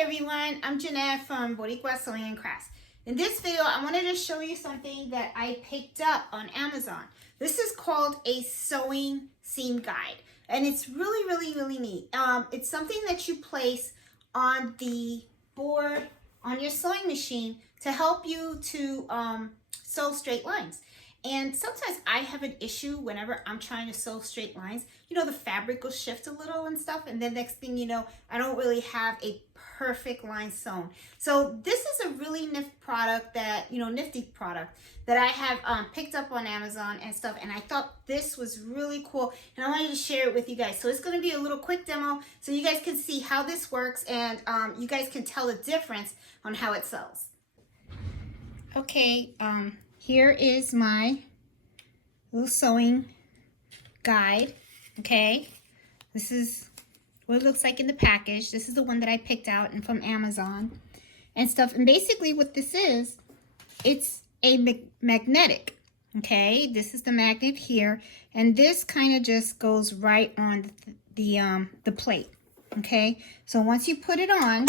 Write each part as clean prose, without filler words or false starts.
Hi everyone, I'm Jeanette from Boricua Sewing and Crafts. In this video, I wanted to show you something that I picked up on Amazon. This is called a sewing seam guide, and it's really neat. It's something that you place on the board on your sewing machine to help you to sew straight lines. And sometimes I have an issue whenever I'm trying to sew straight lines. You know, the fabric will shift a little and stuff, and then next thing you know, I don't really have a perfect line sewn. So this is a really nifty product that I have picked up on Amazon and stuff, and I thought this was really cool, and I wanted to share it with you guys. So it's going to be a little quick demo so you guys can see how this works, and you guys can tell the difference on how it sews. Okay, here is my little sewing guide. Okay, this is what it looks like in the package. This is the one that I picked out and from Amazon and stuff. And basically what this is, it's a magnetic. Okay, this is the magnet here, and this kind of just goes right on the plate. Okay, so once you put it on,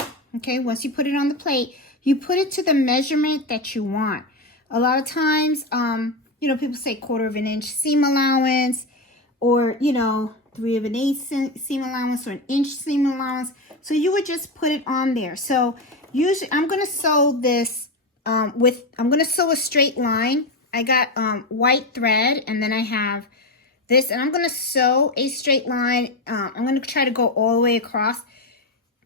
once you put it on the plate, you put it to the measurement that you want. A lot of times, you know, people say 1/4 of an inch seam allowance, or, you know, 3 1/8 seam allowance, or an inch seam allowance. So you would just put it on there. So usually I'm going to sew this I'm going to sew a straight line. I got white thread, and then I have this, and I'm going to sew a straight line. I'm going to try to go all the way across.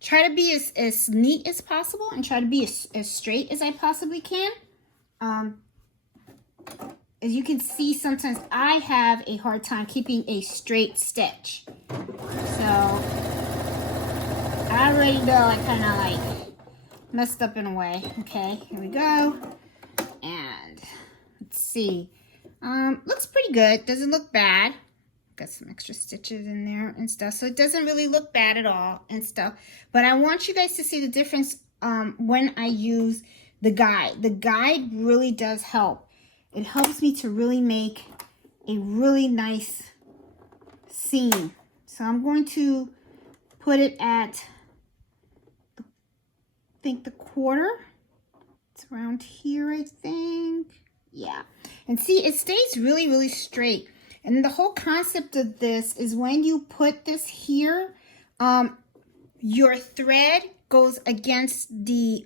Try to be as neat as possible, and try to be as straight as I possibly can. As you can see, sometimes I have a hard time keeping a straight stitch. So I already know I kind of like messed up in a way. Okay, here we go. And let's see. Looks pretty good. Doesn't look bad. Got some extra stitches in there and stuff. So it doesn't really look bad at all and stuff. But I want you guys to see the difference when I use the guide. The guide really does help. It helps me to really make a really nice seam. So I'm going to put it at, I think, the 1/4. It's around here, I think. Yeah. And see, it stays really straight. And the whole concept of this is when you put this here, your thread goes against the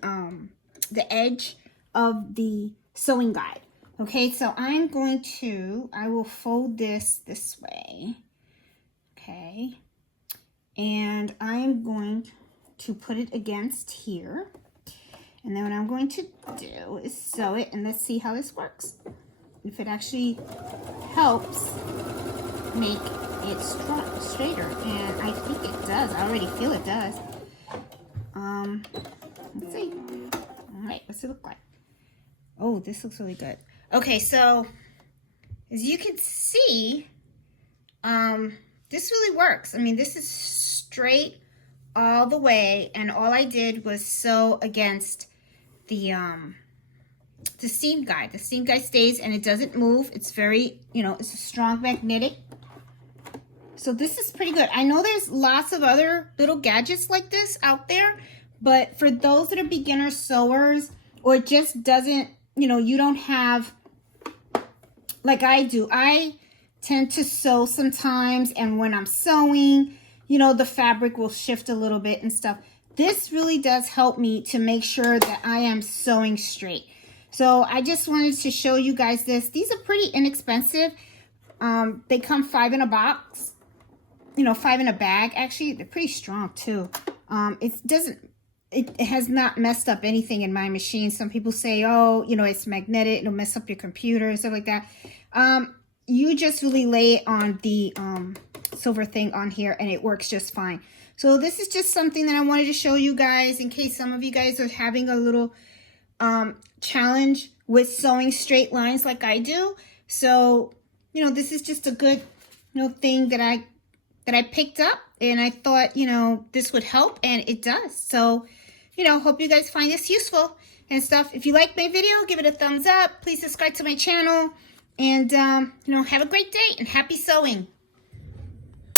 edge of the sewing guide. Okay, so I will fold this way. Okay, and I'm going to put it against here. And then what I'm going to do is sew it, and let's see how this works. If it actually helps make it straighter, and I think it does. I already feel it does. Let's see. All right, what's it look like? Oh, this looks really good. Okay, so as you can see, this really works. I mean, this is straight all the way, and all I did was sew against the seam guide. The seam guide stays, and it doesn't move. It's very, you know, it's a strong magnetic. So this is pretty good. I know there's lots of other little gadgets like this out there, but for those that are beginner sewers, or it just doesn't, you know, you don't have, like I do, I tend to sew sometimes, and when I'm sewing, you know, the fabric will shift a little bit and stuff. This really does help me to make sure that I am sewing straight. So I just wanted to show you guys this. These are pretty inexpensive. They come 5 in a box, you know, 5 in a bag. Actually, they're pretty strong too. It has not messed up anything in my machine. Some people say, oh, you know, it's magnetic, it'll mess up your computer and stuff like that. You just really lay it on the silver thing on here, and it works just fine. So this is just something that I wanted to show you guys in case some of you guys are having a little challenge with sewing straight lines like I do. So, you know, this is just a good, you know, thing that I picked up, and I thought, you know, this would help, and it does. So, you know, hope you guys find this useful and stuff. If you like my video, give it a thumbs up. Please subscribe to my channel, and, you know, have a great day and happy sewing.